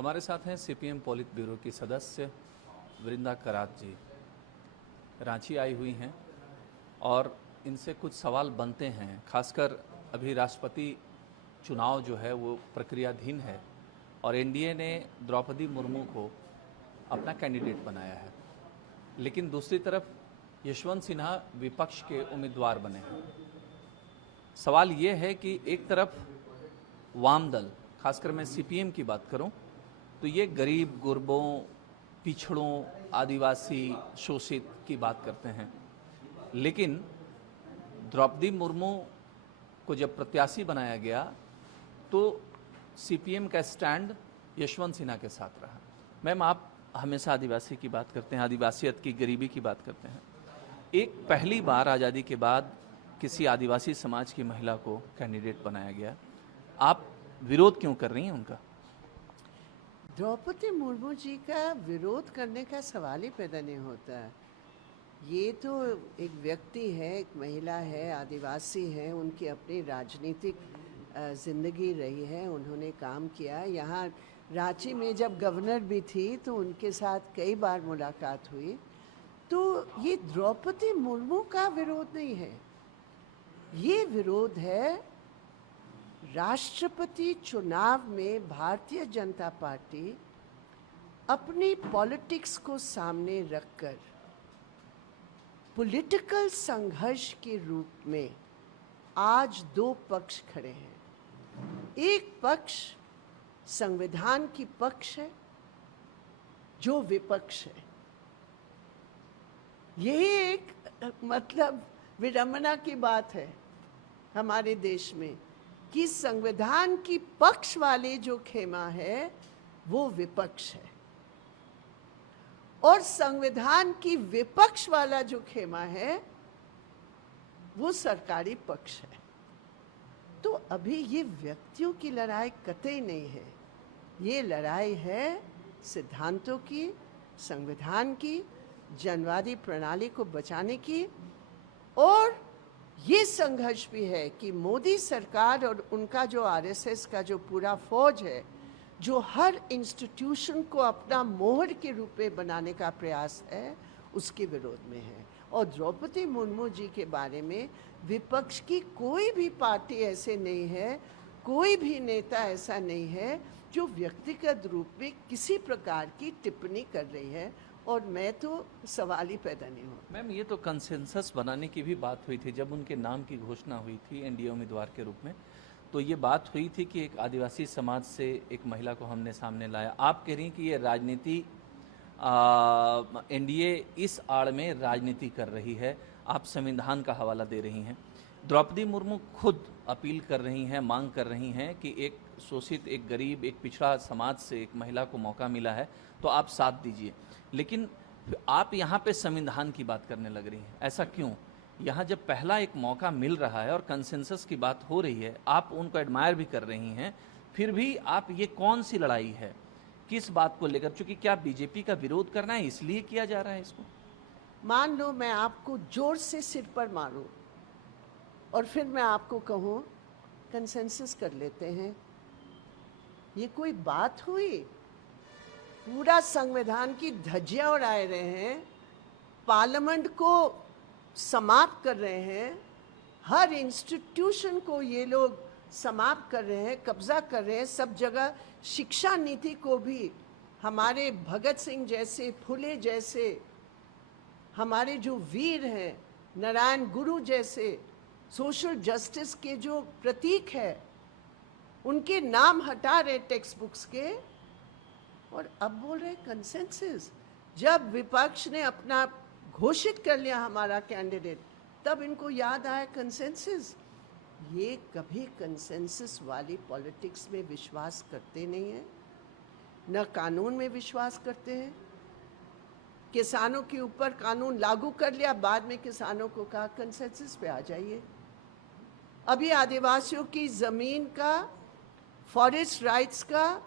हमारे साथ हैं सीपीएम पोलित ब्यूरो की सदस्य वृंदा करात जी। रांची आई हुई हैं और इनसे कुछ सवाल बनते हैं। खासकर अभी राष्ट्रपति चुनाव जो है वो प्रक्रियाधीन है और एनडीए ने द्रौपदी मुर्मू को अपना कैंडिडेट बनाया है, लेकिन दूसरी तरफ यशवंत सिन्हा विपक्ष के उम्मीदवार बने हैं। सवाल ये है कि एक तरफ वाम दल, खासकर मैं सीपीएम की बात करूं तो ये गरीब, गुरबों, पिछड़ों, आदिवासी, शोषित की बात करते हैं, लेकिन द्रौपदी मुर्मू को जब प्रत्याशी बनाया गया तो सीपीएम का स्टैंड यशवंत सिन्हा के साथ रहा। मैम, आप हमेशा आदिवासी की बात करते हैं, आदिवासियत की, गरीबी की बात करते हैं। एक पहली बार आज़ादी के बाद किसी आदिवासी समाज की महिला को कैंडिडेट बनाया गया, आप विरोध क्यों कर रही हैं उनका? द्रौपदी मुर्मू जी का विरोध करने का सवाल ही पैदा नहीं होता है। ये तो एक व्यक्ति है, एक महिला है, आदिवासी है, उनकी अपनी राजनीतिक ज़िंदगी रही है, उन्होंने काम किया। यहाँ रांची में जब गवर्नर भी थी तो उनके साथ कई बार मुलाकात हुई। तो ये द्रौपदी मुर्मू का विरोध नहीं है, ये विरोध है राष्ट्रपति चुनाव में भारतीय जनता पार्टी अपनी पॉलिटिक्स को सामने रखकर पॉलिटिकल संघर्ष के रूप में आज दो पक्ष खड़े हैं। एक पक्ष संविधान की पक्ष है जो विपक्ष है। यही एक मतलब विडंबना की बात है हमारे देश में कि संविधान की पक्ष वाले जो खेमा है वो विपक्ष है और संविधान की विपक्ष वाला जो खेमा है वो सरकारी पक्ष है। तो अभी ये व्यक्तियों की लड़ाई कतई नहीं है, ये लड़ाई है सिद्धांतों की, संविधान की, जनवादी प्रणाली को बचाने की। और ये संघर्ष भी है कि मोदी सरकार और उनका जो आरएसएस का जो पूरा फौज है, जो हर इंस्टीट्यूशन को अपना मोहर के रूप में बनाने का प्रयास है, उसके विरोध में है। और द्रौपदी मुर्मू जी के बारे में विपक्ष की कोई भी पार्टी ऐसे नहीं है, कोई भी नेता ऐसा नहीं है जो व्यक्तिगत रूप में किसी प्रकार की टिप्पणी कर रही है, और मैं तो सवाल ही पैदा नहीं हो। मैम, ये तो कंसेंसस बनाने की भी बात हुई थी जब उनके नाम की घोषणा हुई थी एनडीए उम्मीदवार के रूप में, तो ये बात हुई थी कि एक आदिवासी समाज से एक महिला को हमने सामने लाया। आप कह रही हैं कि ये राजनीति, एनडीए इस आड़ में राजनीति कर रही है, आप संविधान का हवाला दे रही हैं। द्रौपदी मुर्मू खुद अपील कर रही हैं, मांग कर रही हैं कि एक शोषित, एक गरीब, एक पिछड़ा समाज से एक महिला को मौका मिला है तो आप साथ दीजिए, लेकिन आप यहाँ पे संविधान की बात करने लग रही हैं। ऐसा क्यों? यहाँ जब पहला एक मौका मिल रहा है और कंसेंसस की बात हो रही है, आप उनको एडमायर भी कर रही हैं, फिर भी आप, ये कौन सी लड़ाई है, किस बात को लेकर? चूंकि क्या बीजेपी का विरोध करना है इसलिए किया जा रहा है इसको? मान लो मैं आपको जोर से सिर पर मारूं और फिर मैं आपको कहूं कंसेंसस कर लेते हैं, ये कोई बात हुई? पूरा संविधान की धज्जियां उड़ाए रहे हैं, पार्लियामेंट को समाप्त कर रहे हैं, हर इंस्टीट्यूशन को ये लोग समाप्त कर रहे हैं, कब्जा कर रहे हैं सब जगह। शिक्षा नीति को भी हमारे भगत सिंह जैसे, फुले जैसे, हमारे जो वीर हैं, नारायण गुरु जैसे सोशल जस्टिस के जो प्रतीक है, उनके नाम हटा रहे टेक्स्ट बुक्स के, और अब बोल रहे कंसेंसस। जब विपक्ष ने अपना घोषित कर लिया हमारा कैंडिडेट, तब इनको याद आया कंसेंसस। ये कभी कंसेंसस वाली पॉलिटिक्स में विश्वास करते नहीं हैं, न कानून में विश्वास करते हैं। किसानों के ऊपर कानून लागू कर लिया, बाद में किसानों को कहा कंसेंसस पे आ जाइए। अभी आदिवासियों की ज़मीन का, फॉरेस्ट राइट्स का,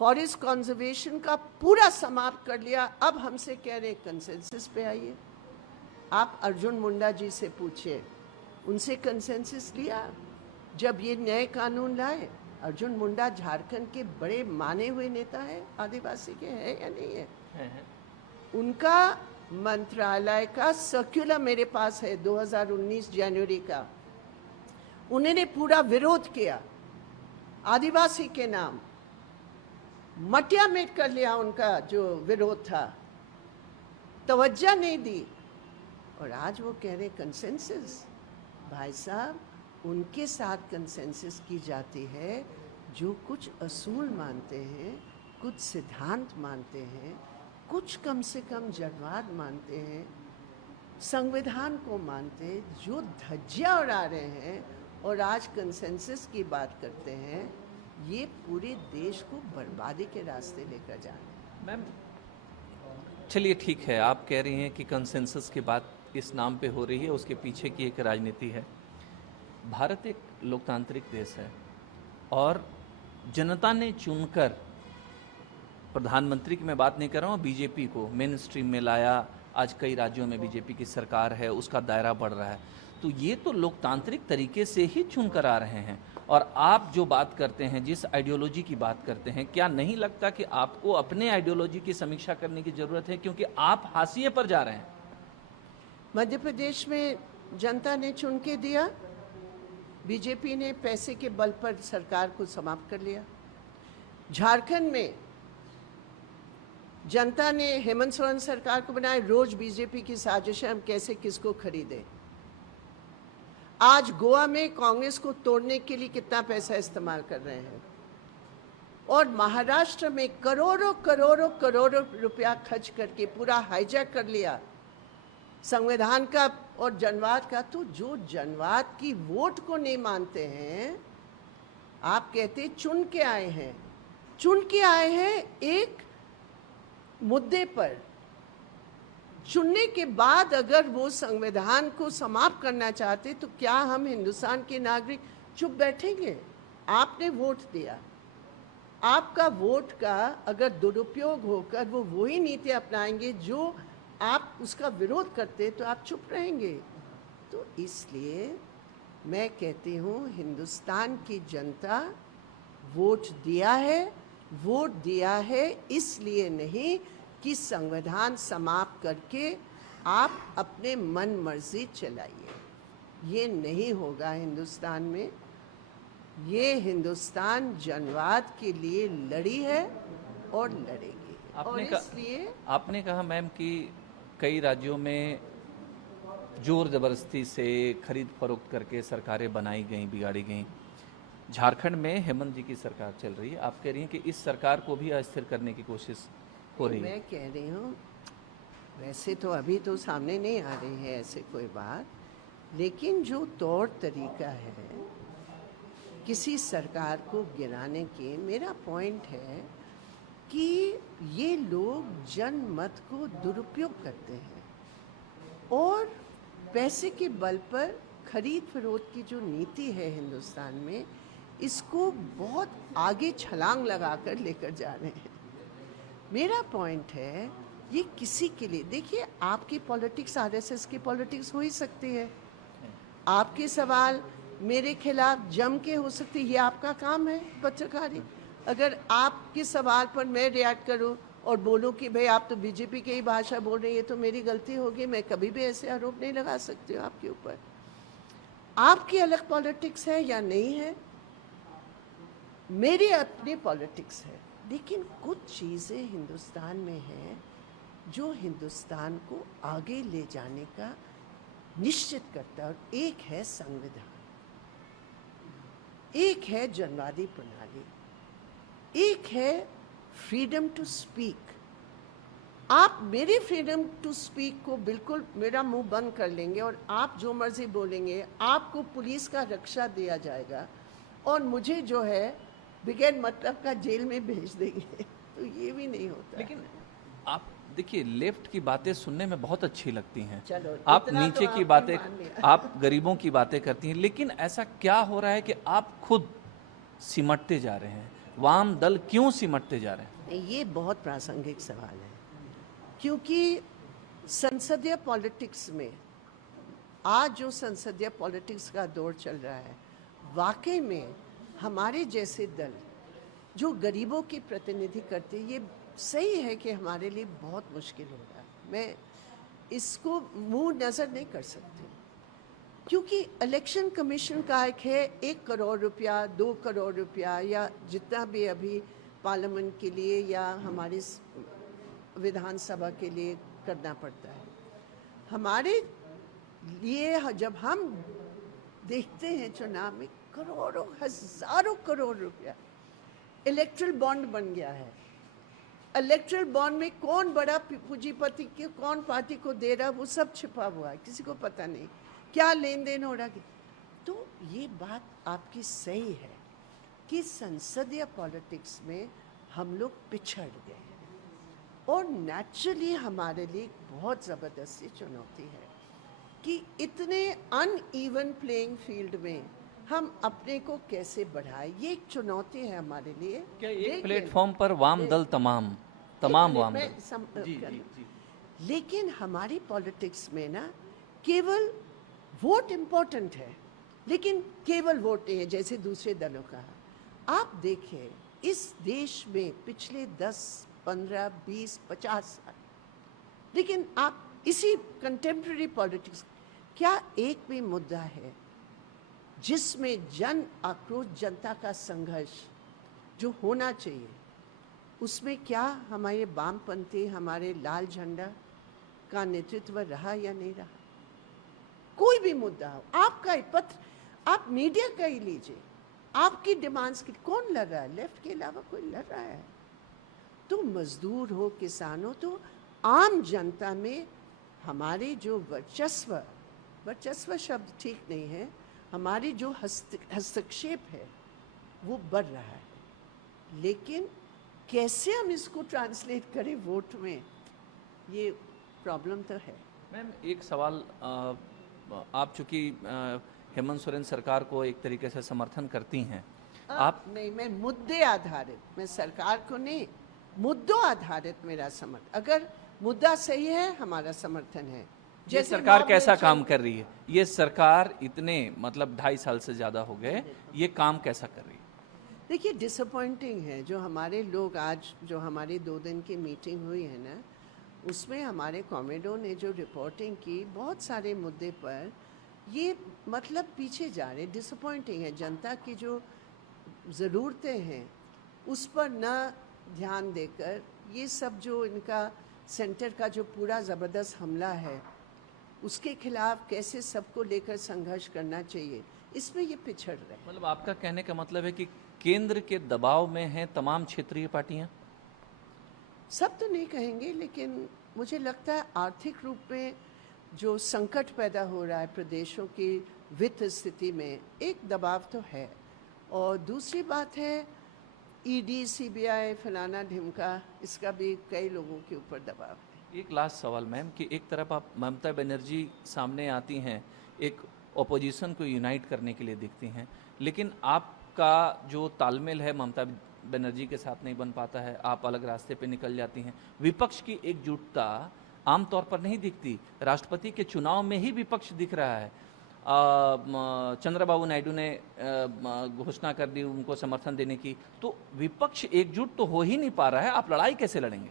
फॉरेस्ट कंजर्वेशन का पूरा समाप्त कर लिया, अब हमसे कह रहे कंसेंसस पे आइए। आप अर्जुन मुंडा जी से पूछिए, उनसे कंसेंसस लिया जब ये नए कानून लाए? अर्जुन मुंडा झारखंड के बड़े माने हुए नेता है, आदिवासी के हैं या नहीं है? उनका मंत्रालय का सर्कुलर मेरे पास है 2019 जनवरी का। उन्होंने पूरा विरोध किया आदिवासी के नाम, मटिया मेट कर लिया उनका जो विरोध था, तवज्जो नहीं दी। और आज वो कह रहे कंसेंसस। भाई साहब, उनके साथ कंसेंसस की जाती है जो कुछ असूल मानते हैं, कुछ सिद्धांत मानते हैं, कुछ कम से कम जनवाद मानते हैं, संविधान को मानते, जो धज्जियां उड़ा रहे हैं और आज कंसेंसस की बात करते हैं। ये पूरे देश को बर्बादी के रास्ते लेकर जा रहे हैं। मैम चलिए ठीक है, आप कह रही हैं कि कंसेंसस की बात इस नाम पे हो रही है, उसके पीछे की एक राजनीति है। भारत एक लोकतांत्रिक देश है और जनता ने चुनकर, प्रधानमंत्री की मैं बात नहीं कर रहा हूँ, बीजेपी को मेन स्ट्रीम में लाया। आज कई राज्यों में बीजेपी की सरकार है, उसका दायरा बढ़ रहा है। तो ये तो लोकतांत्रिक तरीके से ही चुनकर आ रहे हैं। और आप जो बात करते हैं, जिस आइडियोलॉजी की बात करते हैं, क्या नहीं लगता कि आपको अपने आइडियोलॉजी की समीक्षा करने की जरूरत है, क्योंकि आप हाशिए पर जा रहे हैं? मध्य प्रदेश में जनता ने चुन के दिया, बीजेपी ने पैसे के बल पर सरकार को समाप्त कर लिया। झारखंड में जनता ने हेमंत सोरेन सरकार को बनाया, रोज बीजेपी की साजिश है हम कैसे किसको खरीदें। आज गोवा में कांग्रेस को तोड़ने के लिए कितना पैसा इस्तेमाल कर रहे हैं, और महाराष्ट्र में करोड़ों करोड़ों करोड़ों रुपया खर्च करके पूरा हाईजैक कर लिया संविधान का और जनवाद का। तो जो जनवाद की वोट को नहीं मानते हैं, आप कहते चुन के आए हैं, चुन के आए हैं एक मुद्दे पर, चुनने के बाद अगर वो संविधान को समाप्त करना चाहते तो क्या हम हिंदुस्तान के नागरिक चुप बैठेंगे? आपने वोट दिया, आपका वोट का अगर दुरुपयोग होकर वो वही नीति अपनाएंगे जो आप उसका विरोध करते, तो आप चुप रहेंगे। तो इसलिए मैं कहती हूँ हिंदुस्तान की जनता वोट दिया है, वोट दिया है इसलिए नहीं कि संविधान समाप्त करके आप अपने मन मर्जी चलाइए। ये नहीं होगा हिंदुस्तान में। ये हिंदुस्तान जनवाद के लिए लड़ी है और लड़ेगी। और इसलिए आपने कहा मैम कि कई राज्यों में जोर जबरदस्ती से खरीद फरोख्त करके सरकारें बनाई गई, बिगाड़ी गई। झारखंड में हेमंत जी की सरकार चल रही है, आप कह रही हैं कि इस सरकार को भी अस्थिर करने की कोशिश हो रही है। मैं कह रही हूँ वैसे तो अभी तो सामने नहीं आ रही है ऐसे कोई बात, लेकिन जो तौर तरीका है किसी सरकार को गिराने के, मेरा पॉइंट है कि ये लोग जनमत को दुरुपयोग करते हैं और पैसे के बल पर खरीद फरोख्त की जो नीति है हिंदुस्तान में, इसको बहुत आगे छलांग लगाकर लेकर जा रहे हैं। मेरा पॉइंट है ये किसी के लिए, देखिए आपकी पॉलिटिक्स आरएसएस की पॉलिटिक्स हो ही सकती है, आपके सवाल मेरे खिलाफ जम के हो सकती है, ये आपका काम है पत्रकारी। अगर आपके सवाल पर मैं रिएक्ट करूं और बोलूं कि भाई आप तो बीजेपी की ही भाषा बोल रही है, तो मेरी गलती होगी। मैं कभी भी ऐसे आरोप नहीं लगा सकती हूँ आपके ऊपर। आपकी अलग पॉलिटिक्स है या नहीं है, मेरी अपनी पॉलिटिक्स है। लेकिन कुछ चीज़ें हिंदुस्तान में हैं जो हिंदुस्तान को आगे ले जाने का निश्चित करता है, और एक है संविधान, एक है जनवादी प्रणाली, एक है फ्रीडम टू स्पीक। आप मेरी फ्रीडम टू स्पीक को बिल्कुल मेरा मुंह बंद कर लेंगे और आप जो मर्जी बोलेंगे, आपको पुलिस का रक्षा दिया जाएगा और मुझे जो है बगैर मतलब का जेल में भेज देंगे। तो ये भी नहीं होता। लेकिन आप देखिए, लेफ्ट की बातें सुनने में बहुत अच्छी लगती हैं। चलो, आप इतना नीचे तो की आपने बातें, मान लिया। आप गरीबों की बातें करती हैं, लेकिन ऐसा क्या हो रहा है कि आप खुद सिमटते जा रहे हैं? वाम दल क्यों सिमटते जा रहे हैं? ये बहुत प्रासंगिक सवाल है, क्योंकि संसदीय पॉलिटिक्स में आज जो संसदीय पॉलिटिक्स का दौर चल रहा है, वाकई में हमारे जैसे दल जो गरीबों की प्रतिनिधि करते, ये सही है कि हमारे लिए बहुत मुश्किल हो रहा है। मैं इसको मुंह नज़र नहीं कर सकती, क्योंकि इलेक्शन कमीशन का एक है 1 करोड़ रुपया, 2 करोड़ रुपया, या जितना भी अभी पार्लियामेंट के लिए या हमारी विधानसभा के लिए करना पड़ता है। हमारे लिए जब हम देखते हैं चुनाव में करोड़ों हजारों करोड़ रुपया इलेक्ट्रल बॉन्ड बन गया है। इलेक्ट्रल बॉन्ड में कौन बड़ा पूंजीपति के कौन पार्टी को दे रहा, वो सब छिपा हुआ है, किसी को पता नहीं क्या लेन देन हो रहा है। तो ये बात आपकी सही है कि संसदीय पॉलिटिक्स में हम लोग पिछड़ गए हैं, और नेचुरली हमारे लिए बहुत ज़बरदस्ती चुनौती है कि इतने अनइवन प्लेइंग फील्ड में हम अपने को कैसे बढ़ाएं। ये एक चुनौती है हमारे लिए। क्या एक प्लेटफॉर्म पर वाम दल तमाम वाम दल लेकिन हमारी पॉलिटिक्स में ना केवल वोट इम्पोर्टेंट है, लेकिन केवल वोट नहीं है जैसे दूसरे दलों का। आप देखिए इस देश में पिछले 10, 15, 20, 50 साल, लेकिन आप इसी कंटेम्प्रेरी पॉलिटिक्स, क्या एक भी मुद्दा है जिसमें जन आक्रोश, जनता का संघर्ष जो होना चाहिए, उसमें क्या हमारे वामपंथी, हमारे लाल झंडा का नेतृत्व रहा या नहीं रहा? कोई भी मुद्दा हो, आपका पत्र, आप मीडिया का ही लीजिए, आपकी डिमांड्स की कौन लड़ रहा है? लेफ्ट के अलावा कोई लड़ रहा है? तो मजदूर हो, किसान हो, तो आम जनता में हमारे जो वर्चस्व शब्द ठीक नहीं है, हमारी जो हस्तक्षेप है वो बढ़ रहा है। लेकिन कैसे हम इसको ट्रांसलेट करें वोट में, ये प्रॉब्लम तो है। मैम एक सवाल, आप चूंकि हेमंत सोरेन सरकार को एक तरीके से समर्थन करती हैं, आप नहीं, मैं मुद्दे आधारित, मैं सरकार को नहीं, मुद्दों आधारित मेरा समर्थन। अगर मुद्दा सही है हमारा समर्थन है। ये सरकार कैसा काम कर रही है? ये सरकार इतने मतलब 2.5 साल से ज़्यादा हो गए, ये काम कैसा कर रही है? देखिए डिसअपॉइंटिंग है जो हमारे लोग, आज जो हमारी 2 दिन की मीटिंग हुई है ना, उसमें हमारे कॉमेडो ने जो रिपोर्टिंग की बहुत सारे मुद्दे पर, ये मतलब पीछे जा रहे, डिसअपॉइंटिंग है। जनता की जो ज़रूरतें हैं उस पर न ध्यान देकर ये सब जो इनका सेंटर का जो पूरा ज़बरदस्त हमला है, उसके खिलाफ कैसे सबको लेकर संघर्ष करना चाहिए, इसमें ये पिछड़ रहे हैं। मतलब आपका कहने का मतलब है कि केंद्र के दबाव में हैं तमाम क्षेत्रीय पार्टियां? सब तो नहीं कहेंगे, लेकिन मुझे लगता है आर्थिक रूप में जो संकट पैदा हो रहा है प्रदेशों की वित्त स्थिति में, एक दबाव तो है। और दूसरी बात है ईडी, सीबीआई, फलाना ढिमका, इसका भी कई लोगों के ऊपर दबाव है। एक लास्ट सवाल मैम, कि एक तरफ आप ममता बनर्जी सामने आती हैं, एक ओपोजिशन को यूनाइट करने के लिए दिखती हैं, लेकिन आपका जो तालमेल है ममता बनर्जी के साथ नहीं बन पाता है, आप अलग रास्ते पे निकल जाती हैं। विपक्ष की एकजुटता आमतौर पर नहीं दिखती, राष्ट्रपति के चुनाव में ही विपक्ष दिख रहा है। चंद्रबाबू नायडू ने घोषणा कर दी उनको समर्थन देने की, तो विपक्ष एकजुट तो हो ही नहीं पा रहा है, आप लड़ाई कैसे लड़ेंगे?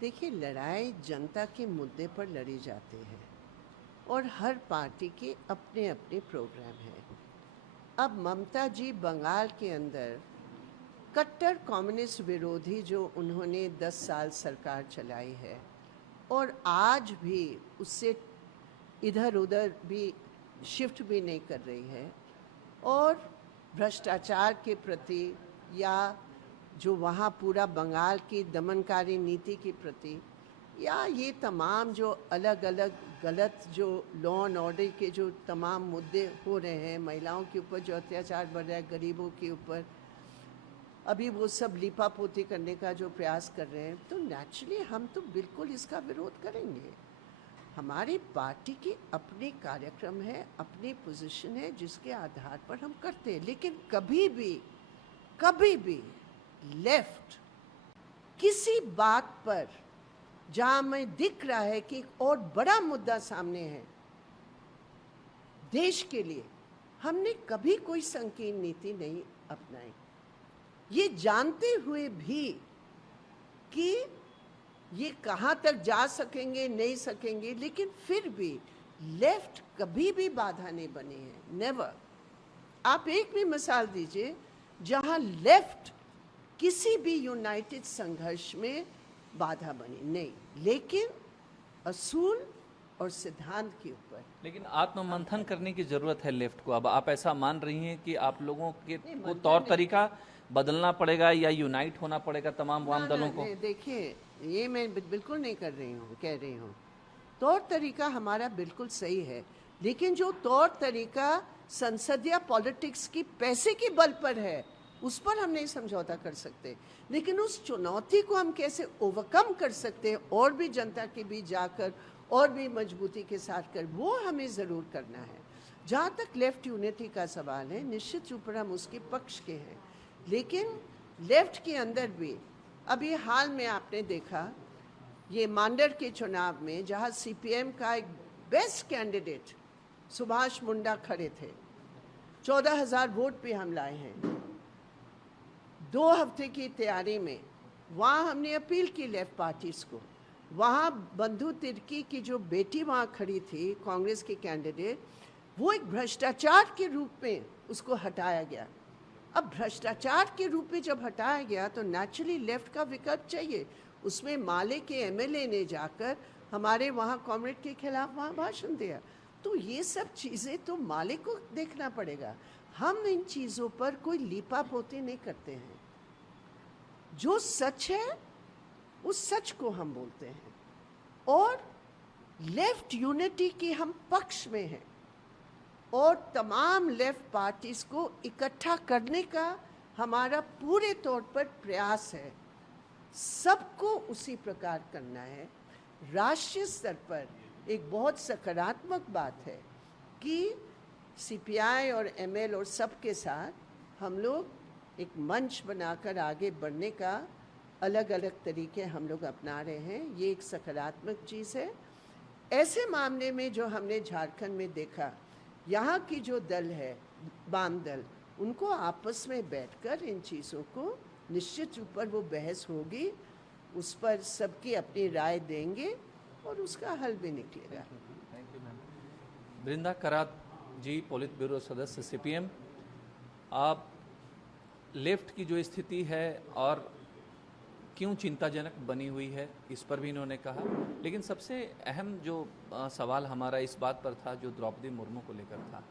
देखिए लड़ाई जनता के मुद्दे पर लड़ी जाती है, और हर पार्टी के अपने अपने प्रोग्राम हैं। अब ममता जी बंगाल के अंदर कट्टर कम्युनिस्ट विरोधी जो उन्होंने 10 साल सरकार चलाई है, और आज भी उससे इधर उधर भी शिफ्ट भी नहीं कर रही है, और भ्रष्टाचार के प्रति या जो वहाँ पूरा बंगाल की दमनकारी नीति के प्रति, या ये तमाम जो अलग अलग गलत जो लॉ एंड ऑर्डर के जो तमाम मुद्दे हो रहे हैं, महिलाओं के ऊपर जो अत्याचार बढ़ रहा है, गरीबों के ऊपर, अभी वो सब लिपापोती करने का जो प्रयास कर रहे हैं, तो नेचुरली हम तो बिल्कुल इसका विरोध करेंगे। हमारी पार्टी के अपने कार्यक्रम है, अपनी पोजीशन है, जिसके आधार पर हम करते हैं। लेकिन कभी भी लेफ्ट किसी बात पर जहां हमें दिख रहा है कि एक और बड़ा मुद्दा सामने है देश के लिए, हमने कभी कोई संकीर्ण नीति नहीं अपनाई, ये जानते हुए भी कि ये कहाँ तक जा सकेंगे नहीं सकेंगे, लेकिन फिर भी लेफ्ट कभी भी बाधा नहीं बनी है, नेवर। आप एक भी मिसाल दीजिए जहां लेफ्ट किसी भी यूनाइटेड संघर्ष में बाधा बनी नहीं, लेकिन असूल और सिद्धांत के ऊपर। लेकिन आत्ममंथन करने की जरूरत है लेफ्ट को। अब आप ऐसा मान रही हैं कि आप लोगों के नहीं, को मंथन तौर नहीं। तरीका बदलना पड़ेगा या यूनाइट होना पड़ेगा तमाम वाम दलों को? देखिए, ये मैं बिल्कुल नहीं कर रही हूँ, कह रही हूँ तौर तरीका हमारा बिल्कुल सही है, लेकिन जो तौर तरीका संसदीय पॉलिटिक्स की पैसे के बल पर है उस पर हम नहीं समझौता कर सकते, लेकिन उस चुनौती को हम कैसे ओवरकम कर सकते हैं और भी जनता के बीच जाकर और भी मजबूती के साथ कर, वो हमें ज़रूर करना है। जहाँ तक लेफ्ट यूनिटी का सवाल है, निश्चित रूप से हम उसके पक्ष के हैं, लेकिन लेफ्ट के अंदर भी अभी हाल में आपने देखा ये मांडर के चुनाव में, जहाँ सीपीएम का एक बेस्ट कैंडिडेट सुभाष मुंडा खड़े थे, 14,000 वोट पे हम लाए हैं 2 हफ्ते की तैयारी में। वहाँ हमने अपील की लेफ्ट पार्टीज को, वहाँ बंधु तिर्की की जो बेटी वहाँ खड़ी थी कांग्रेस के कैंडिडेट, वो एक भ्रष्टाचार के रूप में उसको हटाया गया। अब भ्रष्टाचार के रूप में जब हटाया गया तो नेचुरली लेफ्ट का विकल्प चाहिए। उसमें माले के एमएलए ने जाकर हमारे वहाँ कॉमरेड के खिलाफ वहाँ भाषण दिया। तो ये सब चीज़ें तो माले को देखना पड़ेगा, हम इन चीज़ों पर कोई लीपा पोती नहीं करते हैं। जो सच है उस सच को हम बोलते हैं और लेफ्ट यूनिटी के हम पक्ष में हैं और तमाम लेफ्ट पार्टीज को इकट्ठा करने का हमारा पूरे तौर पर प्रयास है। सबको उसी प्रकार करना है। राष्ट्रीय स्तर पर एक बहुत सकारात्मक बात है कि सीपीआई और एमएल और सबके साथ हम लोग एक मंच बनाकर आगे बढ़ने का अलग अलग तरीके हम लोग अपना रहे हैं, ये एक सकारात्मक चीज़ है। ऐसे मामले में जो हमने झारखंड में देखा, यहाँ की जो दल है वाम दल, उनको आपस में बैठकर इन चीज़ों को निश्चित रूप पर वो बहस होगी, उस पर सबकी अपनी राय देंगे और उसका हल भी निकलेगा। Thank you ma'am. Brinda Karat ji, politburo सदस्य सीपीएम, आप लेफ्ट की जो स्थिति है और क्यों चिंताजनक बनी हुई है इस पर भी इन्होंने कहा, लेकिन सबसे अहम जो सवाल हमारा इस बात पर था जो द्रौपदी मुर्मू को लेकर था।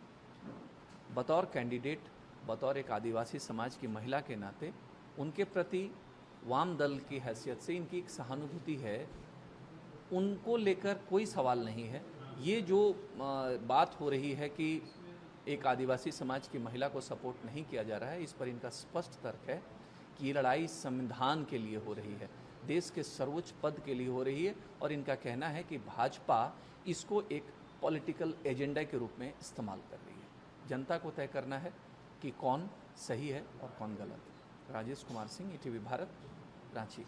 बतौर कैंडिडेट, बतौर एक आदिवासी समाज की महिला के नाते उनके प्रति वाम दल की हैसियत से इनकी एक सहानुभूति है, उनको लेकर कोई सवाल नहीं है। ये जो बात हो रही है कि एक आदिवासी समाज की महिला को सपोर्ट नहीं किया जा रहा है, इस पर इनका स्पष्ट तर्क है कि ये लड़ाई संविधान के लिए हो रही है, देश के सर्वोच्च पद के लिए हो रही है और इनका कहना है कि भाजपा इसको एक पॉलिटिकल एजेंडा के रूप में इस्तेमाल कर रही है। जनता को तय करना है कि कौन सही है और कौन गलत। राजेश कुमार सिंह, ईटीवी भारत, रांची।